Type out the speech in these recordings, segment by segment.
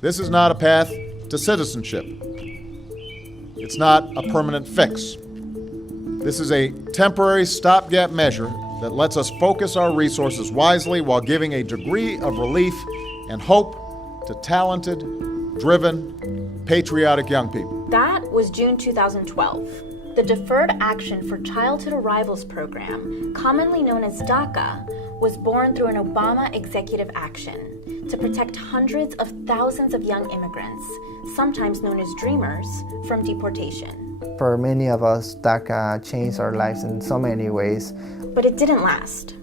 This is not a path to citizenship. It's not a permanent fix. This is a temporary stopgap measure that lets us focus our resources wisely while giving a degree of relief and hope to talented, driven, patriotic young people. That was June 2012. The Deferred Action for Childhood Arrivals program, commonly known as DACA, was born through an Obama executive action to protect hundreds of thousands of young immigrants, sometimes known as dreamers, from deportation. For many of us, DACA changed our lives in so many ways. But it didn't last.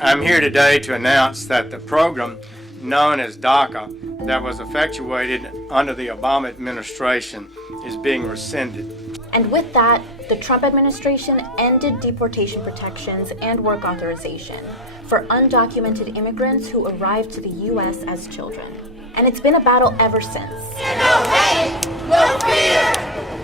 I'm here today to announce that the program known as DACA that was effectuated under the Obama administration is being rescinded. And with that, the Trump administration ended deportation protections and work authorization for undocumented immigrants who arrived to the U.S. as children. And it's been a battle ever since. No hate, no fear.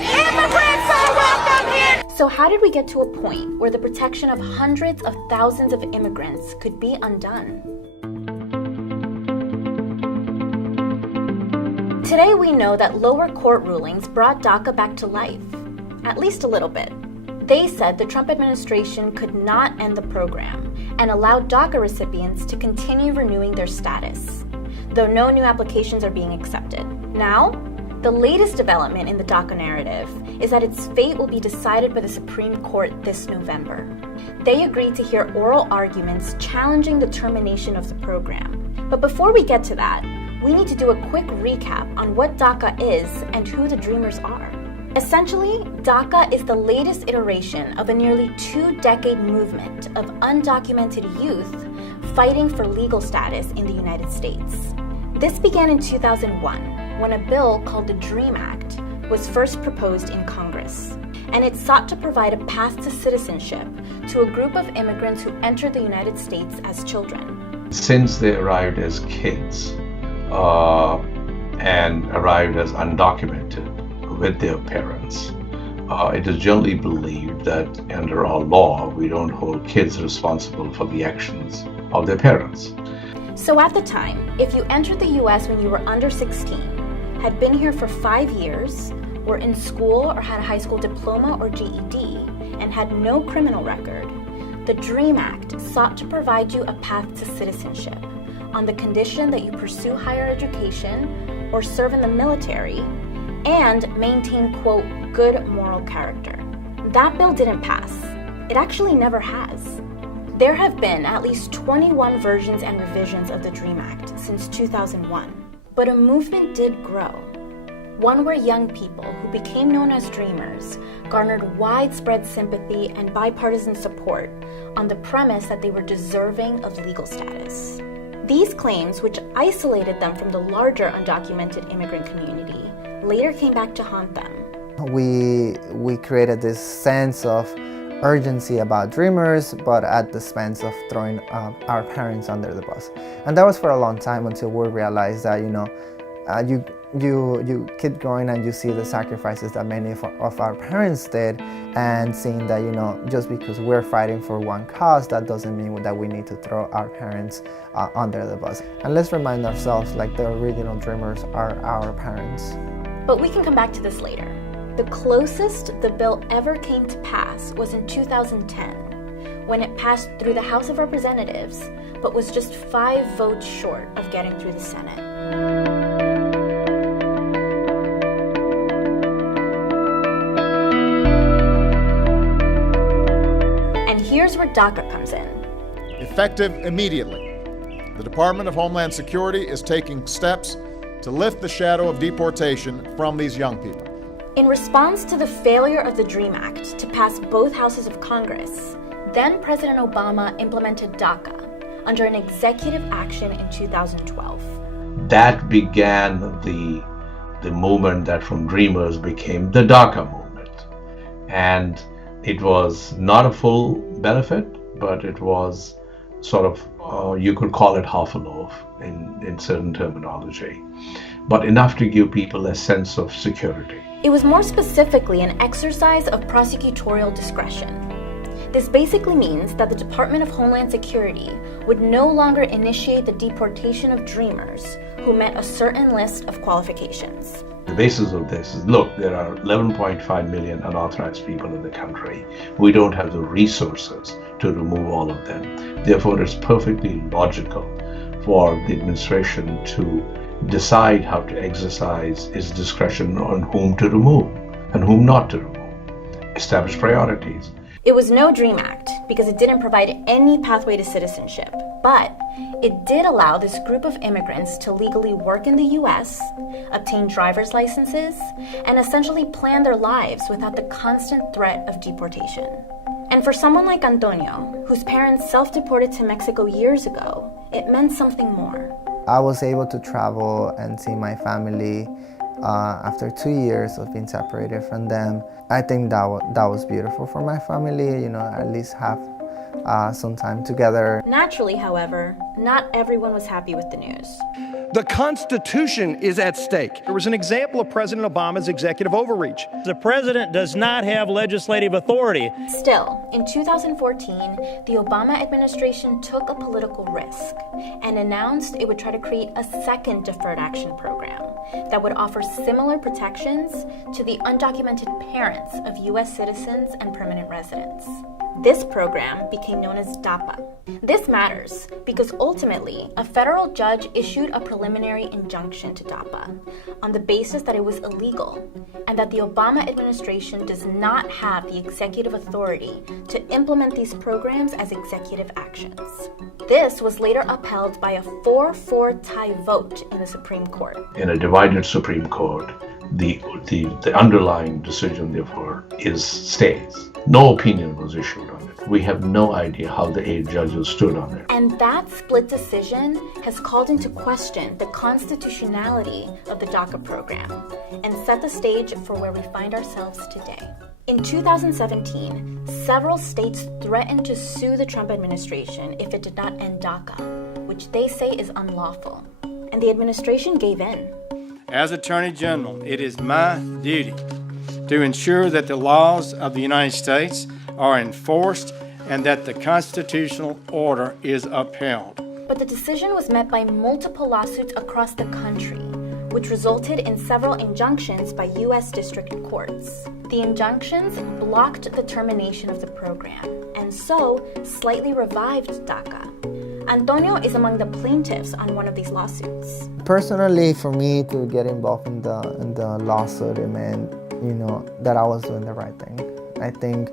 Immigrants are welcome here. So how did we get to a point where the protection of hundreds of thousands of immigrants could be undone? Today we know that lower court rulings brought DACA back to life, at least a little bit. They said the Trump administration could not end the program and allow DACA recipients to continue renewing their status, though no new applications are being accepted. Now, the latest development in the DACA narrative is that its fate will be decided by the Supreme Court this November. They agreed to hear oral arguments challenging the termination of the program. But before we get to that, we need to do a quick recap on what DACA is and who the Dreamers are. Essentially, DACA is the latest iteration of a nearly two-decade movement of undocumented youth fighting for legal status in the United States. This began in 2001 when a bill called the DREAM Act was first proposed in Congress, and it sought to provide a path to citizenship to a group of immigrants who entered the United States as children. Since they arrived as kids and arrived as undocumented with their parents, it is generally believed that under our law, we don't hold kids responsible for the actions of their parents. So at the time, if you entered the U.S. when you were under 16, had been here for 5 years, were in school or had a high school diploma or GED, and had no criminal record, the DREAM Act sought to provide you a path to citizenship on the condition that you pursue higher education or serve in the military and maintain, quote, good moral character. That bill didn't pass. It actually never has. There have been at least 21 versions and revisions of the DREAM Act since 2001. But a movement did grow, one where young people who became known as Dreamers garnered widespread sympathy and bipartisan support on the premise that they were deserving of legal status. These claims, which isolated them from the larger undocumented immigrant community, later came back to haunt them. We created this sense of urgency about Dreamers, but at the expense of throwing our parents under the bus. And that was for a long time until we realized that, you keep growing and you see the sacrifices that many of our parents did, and seeing that, just because we're fighting for one cause, that doesn't mean that we need to throw our parents under the bus. And let's remind ourselves, like, the original Dreamers are our parents. But we can come back to this later. The closest the bill ever came to pass was in 2010, when it passed through the House of Representatives, but was just 5 votes short of getting through the Senate. And here's where DACA comes in. Effective immediately, the Department of Homeland Security is taking steps to lift the shadow of deportation from these young people. In response to the failure of the DREAM Act to pass both houses of Congress, then President Obama implemented DACA under an executive action in 2012. That began the movement that from Dreamers became the DACA movement. And it was not a full benefit, but it was sort of, you could call it half a loaf in certain terminology, but enough to give people a sense of security. It was more specifically an exercise of prosecutorial discretion. This basically means that the Department of Homeland Security would no longer initiate the deportation of Dreamers who met a certain list of qualifications. The basis of this is, look, there are 11.5 million unauthorized people in the country. We don't have the resources to remove all of them. Therefore, it's perfectly logical for the administration to decide how to exercise its discretion on whom to remove and whom not to remove. Establish priorities. It was no DREAM Act because it didn't provide any pathway to citizenship, but it did allow this group of immigrants to legally work in the US, obtain driver's licenses, and essentially plan their lives without the constant threat of deportation. And for someone like Antonio, whose parents self-deported to Mexico years ago, it meant something more. I was able to travel and see my family after 2 years of being separated from them. I think that was beautiful for my family, at least have some time together. Naturally, however, not everyone was happy with the news. The Constitution is at stake. There was an example of President Obama's executive overreach. The president does not have legislative authority. Still, in 2014, the Obama administration took a political risk and announced it would try to create a second deferred action program that would offer similar protections to the undocumented parents of U.S. citizens and permanent residents. This program became known as DAPA. This matters because ultimately, a federal judge issued a preliminary injunction to DAPA on the basis that it was illegal and that the Obama administration does not have the executive authority to implement these programs as executive actions. This was later upheld by a 4-4 tie vote in the Supreme Court. In a divided Supreme Court, the underlying decision, therefore, stays. No opinion was issued on it. We have no idea how the 8 judges stood on it. And that split decision has called into question the constitutionality of the DACA program and set the stage for where we find ourselves today. In 2017, several states threatened to sue the Trump administration if it did not end DACA, which they say is unlawful. And the administration gave in. As Attorney General, it is my duty to ensure that the laws of the United States are enforced and that the constitutional order is upheld. But the decision was met by multiple lawsuits across the country, which resulted in several injunctions by U.S. district courts. The injunctions blocked the termination of the program, and so slightly revived DACA. Antonio is among the plaintiffs on one of these lawsuits. Personally, for me to get involved in the lawsuit, it meant, that I was doing the right thing. I think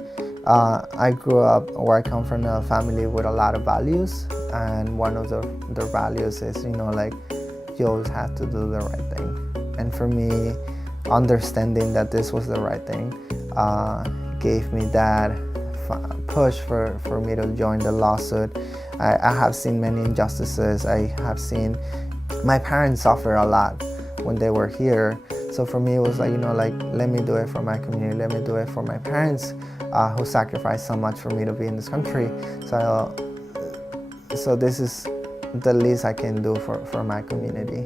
I grew up, or I come from a family with a lot of values, and one of the values is, you always have to do the right thing. And for me, understanding that this was the right thing gave me that push for me to join the lawsuit. I have seen many injustices. I have seen my parents suffer a lot when they were here. So for me, it was like, let me do it for my community. Let me do it for my parents who sacrificed so much for me to be in this country. So this is the least I can do for my community.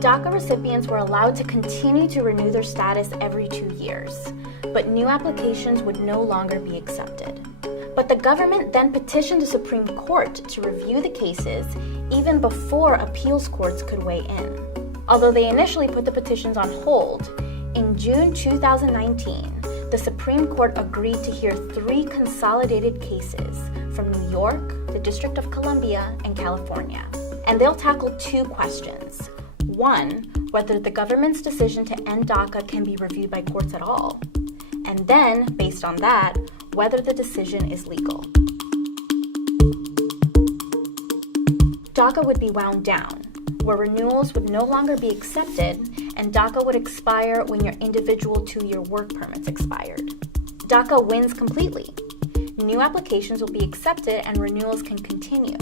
DACA recipients were allowed to continue to renew their status every 2 years, but new applications would no longer be accepted. But the government then petitioned the Supreme Court to review the cases even before appeals courts could weigh in. Although they initially put the petitions on hold, in June 2019, the Supreme Court agreed to hear 3 consolidated cases from New York, the District of Columbia, and California. And they'll tackle 2 questions. 1, whether the government's decision to end DACA can be reviewed by courts at all. And then, based on that, whether the decision is legal. DACA would be wound down, where renewals would no longer be accepted, and DACA would expire when your individual 2-year work permits expired. DACA wins completely. New applications will be accepted and renewals can continue.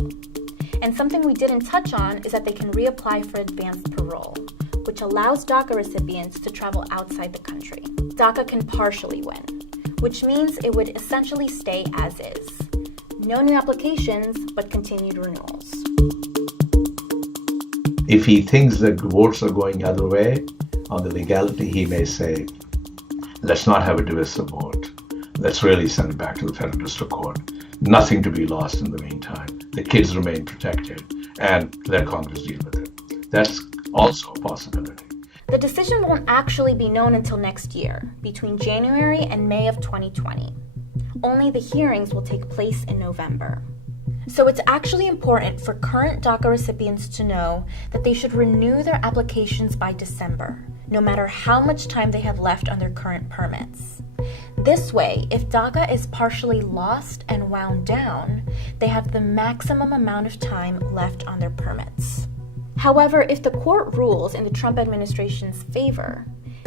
And something we didn't touch on is that they can reapply for advanced parole, which allows DACA recipients to travel outside the country. DACA can partially win, which means it would essentially stay as is. No new applications, but continued renewals. If he thinks that votes are going the other way on the legality, he may say, let's not have a divisive vote. Let's really send it back to the Federal District Court. Nothing to be lost in the meantime. The kids remain protected, and let Congress deal with it. That's also a possibility. The decision won't actually be known until next year, between January and May of 2020. Only the hearings will take place in November. So it's actually important for current DACA recipients to know that they should renew their applications by December, no matter how much time they have left on their current permits. This way, if DACA is partially lost and wound down, they have the maximum amount of time left on their permits. However, if the court rules in the Trump administration's favor,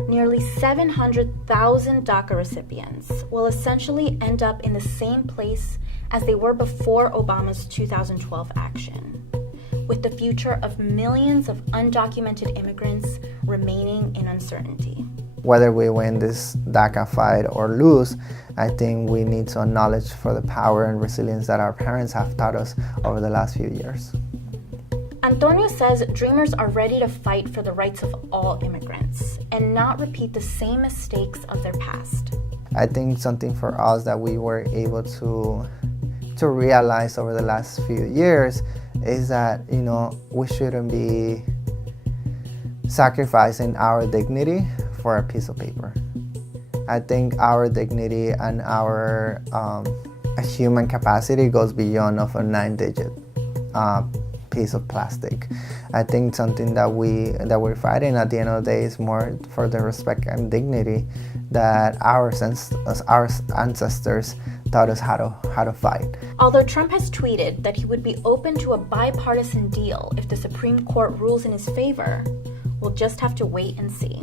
nearly 700,000 DACA recipients will essentially end up in the same place as they were before Obama's 2012 action, with the future of millions of undocumented immigrants remaining in uncertainty. Whether we win this DACA fight or lose, I think we need to acknowledge for the power and resilience that our parents have taught us over the last few years. Antonio says Dreamers are ready to fight for the rights of all immigrants and not repeat the same mistakes of their past. I think something for us that we were able to realize over the last few years is that, we shouldn't be sacrificing our dignity for a piece of paper. I think our dignity and our human capacity goes beyond of a 9-digit piece of plastic. I think something that we're fighting at the end of the day is more for the respect and dignity that our ancestors taught us how to fight. Although Trump has tweeted that he would be open to a bipartisan deal if the Supreme Court rules in his favor, we'll just have to wait and see.